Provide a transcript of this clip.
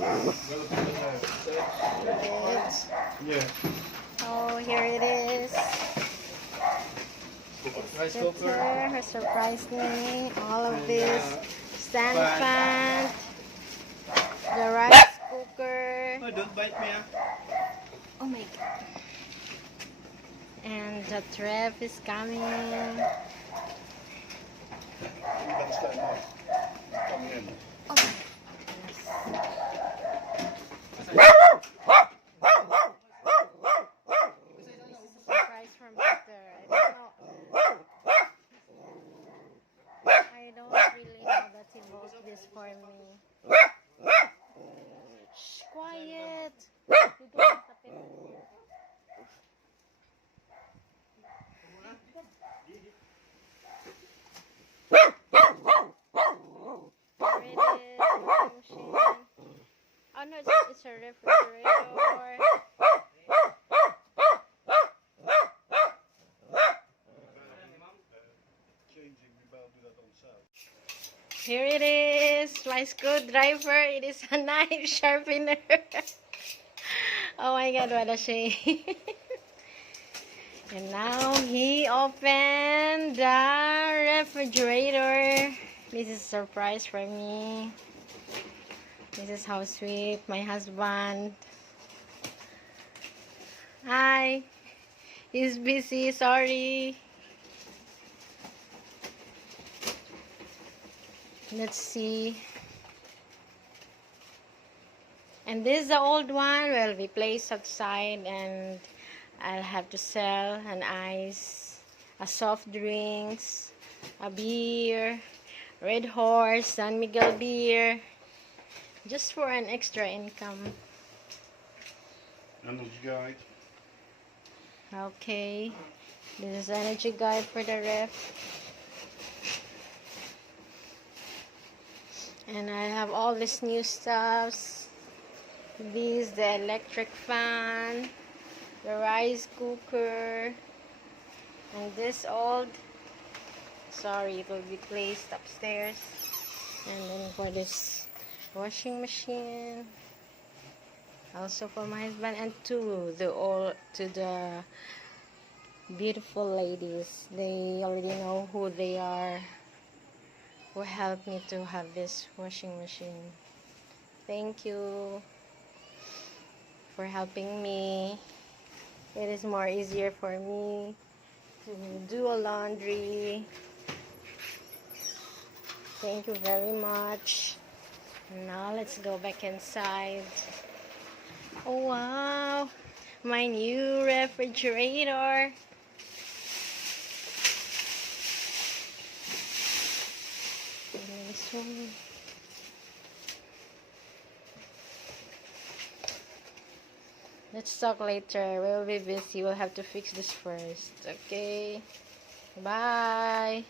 Yeah. Oh, here it is. Rice It's cooker. her surprised me. All of And, this. Stand fan. fan. The rice cooker. Oh, don't bite me, ah. Oh my god. And the trap is coming. Oh my This is a surprise from Peter. I don't really know that he bought this for me. Shh, quiet. You don't tap it. Here it is, washing machine. Oh no, it's a refrigerator. Here it is, my screwdriver. It is a knife sharpener. Oh my god, what a shame. And now he opened the refrigerator. This is a surprise for me. This is how sweet my husband. Hi. He's busy, sorry. Let's see. And this is the old one. Will be placed outside, and I'll have to sell an ice, a soft drinks, a beer, Red Horse, San Miguel beer, just for an extra income. Energy guide. Okay, this is energy guide for the ref. And I have all these new stuffs. These, the electric fan, the rice cooker, and this old, sorry, it will be placed upstairs. And then for this washing machine, also for my husband, and to the beautiful ladies. They already know who they are, who helped me to have this washing machine. Thank you for helping me. It is more easier for me to do a laundry. Thank you very much. Now let's go back inside. Oh wow, my new refrigerator. This one. Let's talk later. We'll be busy. We'll have to fix this first. Okay. Bye.